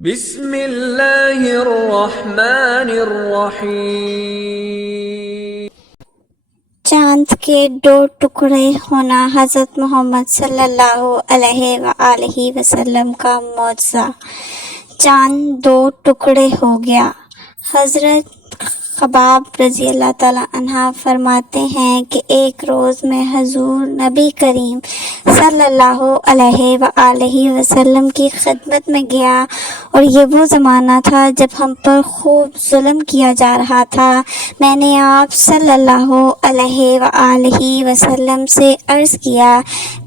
بسم اللہ الرحمن الرحیم۔ چاند کے دو ٹکڑے ہونا حضرت محمد صلی اللہ علیہ وآلہ وسلم کا معجزہ۔ چاند دو ٹکڑے ہو گیا۔ حضرت خباب رضی اللہ تعالیٰ عنہ فرماتے ہیں کہ ایک روز میں حضور نبی کریم صلی اللہ علیہ وآلہ وسلم کی خدمت میں گیا، اور یہ وہ زمانہ تھا جب ہم پر خوب ظلم کیا جا رہا تھا۔ میں نے آپ صلی اللہ علیہ وآلہ وسلم سے عرض کیا،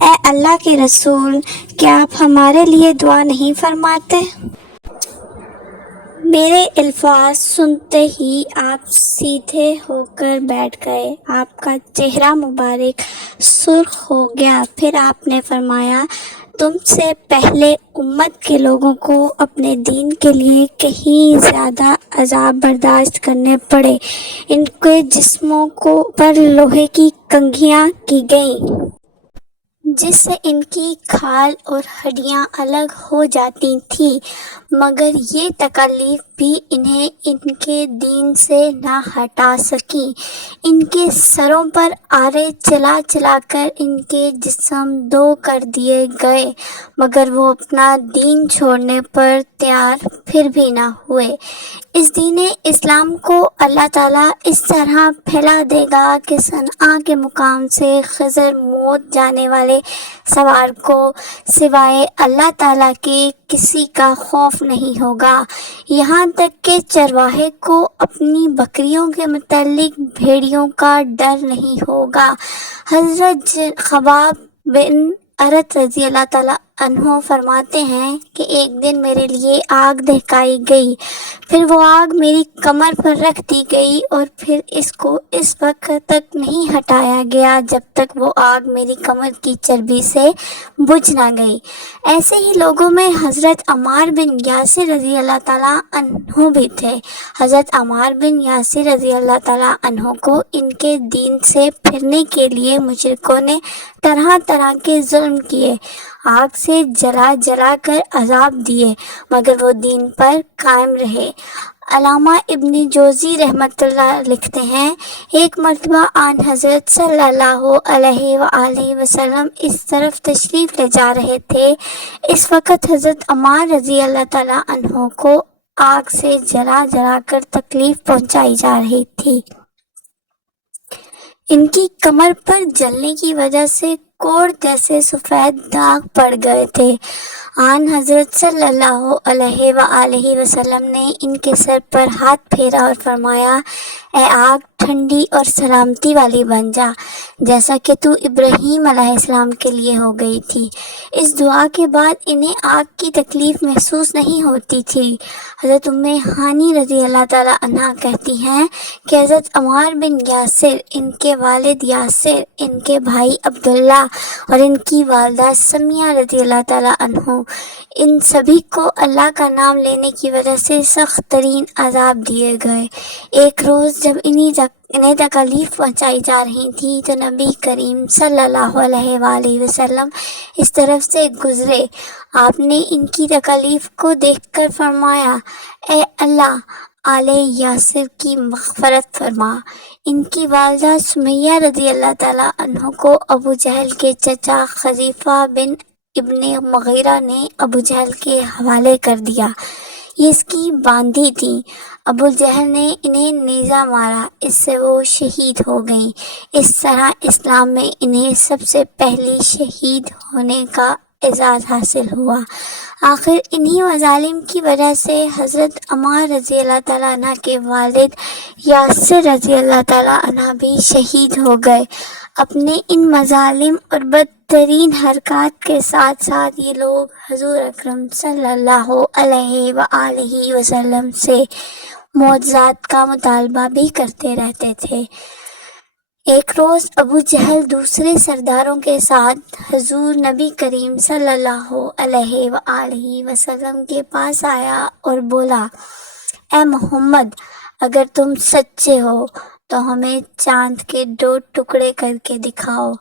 اے اللہ کے رسول، کیا آپ ہمارے لیے دعا نہیں فرماتے؟ میرے الفاظ سنتے ہی آپ سیدھے ہو کر بیٹھ گئے۔ آپ کا چہرہ مبارک سرخ ہو گیا۔ پھر آپ نے فرمایا، تم سے پہلے امت کے لوگوں کو اپنے دین کے لیے کہیں زیادہ عذاب برداشت کرنے پڑے۔ ان کے جسموں پر لوہے کی کنگھیاں کی گئیں جس سے ان کی کھال اور ہڈیاں الگ ہو جاتی تھیں، مگر یہ تکالیف بھی انہیں ان کے دین سے نہ ہٹا سکیں۔ ان کے سروں پر آرے چلا چلا کر ان کے جسم دو کر دیے گئے، مگر وہ اپنا دین چھوڑنے پر تیار پھر بھی نہ ہوئے۔ اس دین اسلام کو اللہ تعالیٰ اس طرح پھیلا دے گا کہ صنعاء کے مقام سے خضر موت جانے والے سوار کو سوائے اللہ تعالیٰ کے کسی کا خوف نہیں ہوگا، یہاں تک کہ چرواہے کو اپنی بکریوں کے متعلق بھیڑیوں کا ڈر نہیں ہوگا۔ حضرت خباب بن ارت رضی اللہ تعالیٰ عنہ فرماتے ہیں کہ ایک دن میرے لیے آگ دہکائی گئی، پھر وہ آگ میری کمر پر رکھ دی گئی، اور پھر اس کو اس وقت تک نہیں ہٹایا گیا جب تک وہ آگ میری کمر کی چربی سے بجھ نہ گئی۔ ایسے ہی لوگوں میں حضرت عمار بن یاسر رضی اللہ تعالیٰ عنہ بھی تھے۔ حضرت عمار بن یاسر رضی اللہ تعالیٰ عنہ کو ان کے دین سے پھرنے کے لیے مشرکوں نے طرح طرح کے ظلم کیے، آگ سے جلا جلا کر عذاب دیے، مگر وہ دین پر قائم رہے۔ علامہ ابن جوزی رحمۃ اللہ لکھتے ہیں، ایک مرتبہ آن حضرت صلی اللہ علیہ وآلہ وسلم اس طرف تشریف لے جا رہے تھے، اس وقت حضرت عمار رضی اللہ تعالیٰ عنہ کو آگ سے جلا جلا کر تکلیف پہنچائی جا رہی تھی۔ ان کی کمر پر جلنے کی وجہ سے کوڑ جیسے سفید داغ پڑ گئے تھے۔ آن حضرت صلی اللہ علیہ وآلہ وسلم نے ان کے سر پر ہاتھ پھیرا اور فرمایا، اے آگ، ٹھنڈی اور سلامتی والی بن جا، جیسا کہ تو ابراہیم علیہ السلام کے لیے ہو گئی تھی۔ اس دعا کے بعد انہیں آگ کی تکلیف محسوس نہیں ہوتی تھی۔ حضرت ہانی رضی اللہ تعالیٰ عنہ کہتی ہیں کہ حضرت عمار بن یاسر، ان کے والد یاسر، ان کے بھائی عبداللہ اور ان کی والدہ سمیہ رضی اللہ تعالیٰ عنہ، ان سبھی کو اللہ کا نام لینے کی وجہ سے سخت ترین عذاب دیے گئے۔ ایک روز جب انہیں تکالیف پہنچائی جا رہی تھی تو نبی کریم صلی اللہ علیہ وآلہ وسلم اس طرف سے گزرے۔ آپ نے ان کی تکالیف کو دیکھ کر فرمایا، اے اللہ، آل یاسر کی مغفرت فرما۔ ان کی والدہ سمیہ رضی اللہ تعالیٰ عنہ کو ابو جہل کے چچا خذیفہ بن ابن مغیرہ نے ابو جہل کے حوالے کر دیا۔ یہ اس کی باندھی تھی۔ ابو جہل نے انہیں نیزہ مارا، اس سے وہ شہید ہو گئیں۔ اس طرح اسلام میں انہیں سب سے پہلی شہید ہونے کا اعزاز حاصل ہوا۔ آخر انہی مظالم کی وجہ سے حضرت عمار رضی اللہ تعالیٰ عنہ کے والد یاسر رضی اللہ تعالیٰ عنہ بھی شہید ہو گئے۔ اپنے ان مظالم اور بدترین حرکات کے ساتھ ساتھ یہ لوگ حضور اکرم صلی اللہ علیہ وآلہ وسلم سے معجزات کا مطالبہ بھی کرتے رہتے تھے۔ ایک روز ابو جہل دوسرے سرداروں کے ساتھ حضور نبی کریم صلی اللہ علیہ وآلہ وسلم کے پاس آیا اور بولا، اے محمد، اگر تم سچے ہو تو ہمیں چاند کے دو ٹکڑے کر کے دکھاؤ،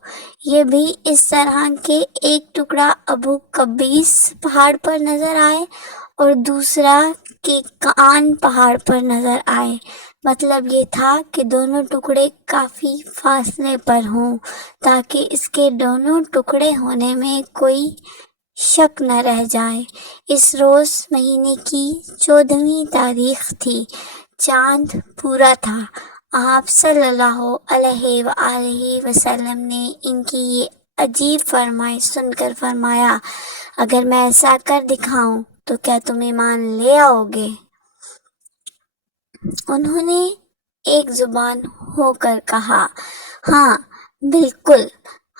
یہ بھی اس طرح کہ ایک ٹکڑا ابو قبیس پہاڑ پر نظر آئے اور دوسرا کہ کان پہاڑ پر نظر آئے۔ مطلب یہ تھا کہ دونوں ٹکڑے کافی فاصلے پر ہوں تاکہ اس کے دونوں ٹکڑے ہونے میں کوئی شک نہ رہ جائے۔ اس روز مہینے کی 14ویں تاریخ تھی، چاند پورا تھا۔ آپ صلی اللہ علیہ وآلہ وسلم نے ان کی یہ عجیب فرمائش سن کر فرمایا، اگر میں ایسا کر دکھاؤں تو کیا تم ایمان لے آؤ گے؟ انہوں نے ایک زبان ہو کر کہا، ہاں بالکل،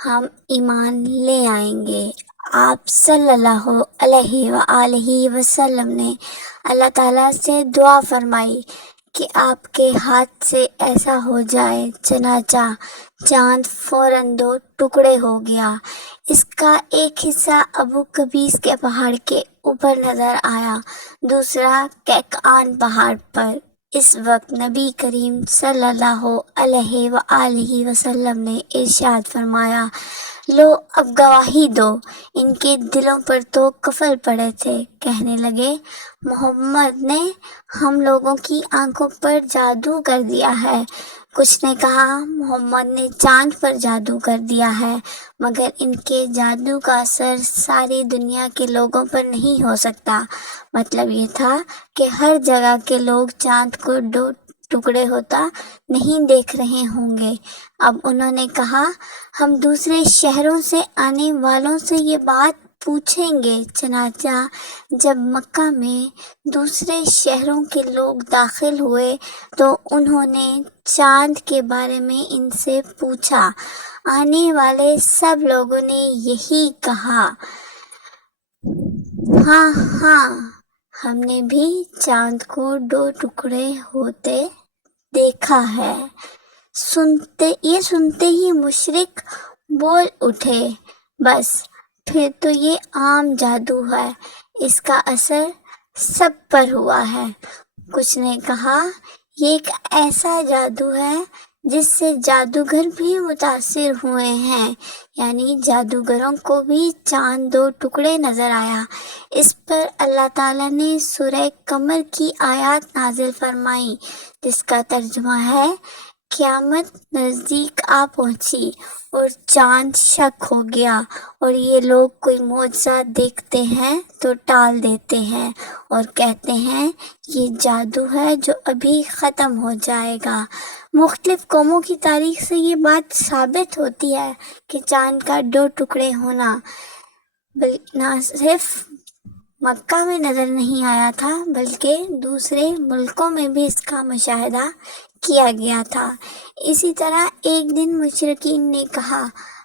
ہم ایمان لے آئیں گے۔ آپ صلی اللہ علیہ وآلہ وسلم نے اللہ تعالیٰ سے دعا فرمائی کہ آپ کے ہاتھ سے ایسا ہو جائے۔ چنانچہ چاند فوراً 2 ٹکڑے ہو گیا۔ اس کا ایک حصہ ابو قبیس کے پہاڑ کے اوپر نظر آیا، دوسرا کیکآن پہاڑ پر۔ اس وقت نبی کریم صلی اللہ علیہ وآلہ وسلم نے ارشاد فرمایا، لو اب گواہی دو۔ ان کے دلوں پر تو قفل پڑے تھے، کہنے لگے، محمد نے ہم لوگوں کی آنکھوں پر جادو کر دیا ہے۔ کچھ نے کہا محمد نے چاند پر جادو کر دیا ہے، مگر ان کے جادو کا اثر ساری دنیا کے لوگوں پر نہیں ہو سکتا۔ مطلب یہ تھا کہ ہر جگہ کے لوگ چاند کو 2 ٹکڑے ہوتا نہیں دیکھ رہے ہوں گے۔ اب انہوں نے کہا، ہم دوسرے شہروں سے آنے والوں سے یہ بات پوچھیں گے۔ چنانچہ جب مکہ میں دوسرے شہروں کے لوگ داخل ہوئے تو انہوں نے چاند کے بارے میں ان سے پوچھا۔ آنے والے سب لوگوں نے یہی کہا، ہاں ہاں، ہم نے بھی چاند کو 2 ٹکڑے ہوتے دیکھا ہے۔ یہ سنتے ہی مشرک بول اٹھے، بس پھر تو یہ عام جادو ہے، اس کا اثر سب پر ہوا ہے۔ کچھ نے کہا، یہ ایک ایسا جادو ہے جس سے جادوگر بھی متاثر ہوئے ہیں، یعنی جادوگروں کو بھی چاند 2 ٹکڑے نظر آیا۔ اس پر اللہ تعالیٰ نے سورہ قمر کی آیات نازل فرمائیں، جس کا ترجمہ ہے، قیامت نزدیک آ پہنچی اور چاند شک ہو گیا، اور یہ لوگ کوئی معجزہ دیکھتے ہیں تو ٹال دیتے ہیں اور کہتے ہیں یہ جادو ہے جو ابھی ختم ہو جائے گا۔ مختلف قوموں کی تاریخ سے یہ بات ثابت ہوتی ہے کہ چاند کا 2 ٹکڑے ہونا نہ صرف مکہ میں نظر نہیں آیا تھا بلکہ دوسرے ملکوں میں بھی اس کا مشاہدہ کیا گیا تھا۔ اسی طرح ایک دن مشرکین نے کہا،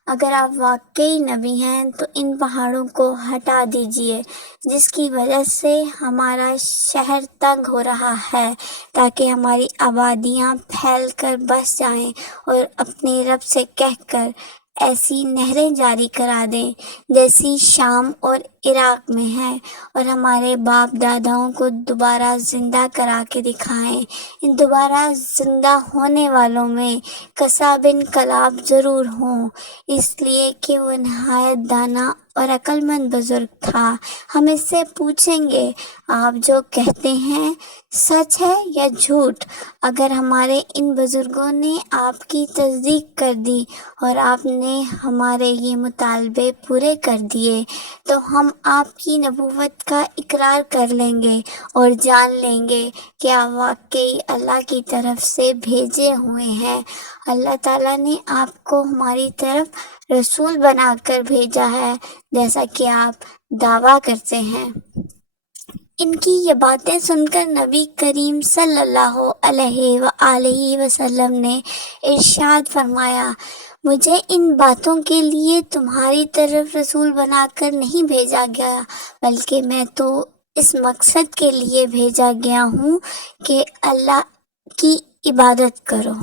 اگر آپ واقعی نبی ہیں تو ان پہاڑوں کو ہٹا دیجئے جس کی وجہ سے ہمارا شہر تنگ ہو رہا ہے، تاکہ ہماری آبادیاں پھیل کر بس جائیں، اور اپنے رب سے کہہ کر ایسی نہریں جاری کرا دیں جیسی شام اور عراق میں ہیں، اور ہمارے باپ داداؤں کو دوبارہ زندہ کرا کے دکھائیں۔ ان دوبارہ زندہ ہونے والوں میں کسا بن کلاب ضرور ہوں، اس لیے کہ وہ نہایت دانا اور عقل مند بزرگ تھا۔ ہم اس سے پوچھیں گے، آپ جو کہتے ہیں سچ ہے یا جھوٹ؟ اگر ہمارے ان بزرگوں نے آپ کی تصدیق کر دی اور آپ نے ہمارے یہ مطالبے پورے کر دیے تو ہم آپ کی نبوت کا اقرار کر لیں گے اور جان لیں گے کہ آپ واقعی اللہ کی طرف سے بھیجے ہوئے ہیں۔ اللہ تعالیٰ نے آپ کو ہماری طرف رسول بنا کر بھیجا ہے، جیسا کہ آپ دعویٰ کرتے ہیں۔ ان کی یہ باتیں سن کر نبی کریم صلی اللہ علیہ وآلہ وسلم نے ارشاد فرمایا، مجھے ان باتوں کے لیے تمہاری طرف رسول بنا کر نہیں بھیجا گیا، بلکہ میں تو اس مقصد کے لیے بھیجا گیا ہوں کہ اللہ کی عبادت کرو۔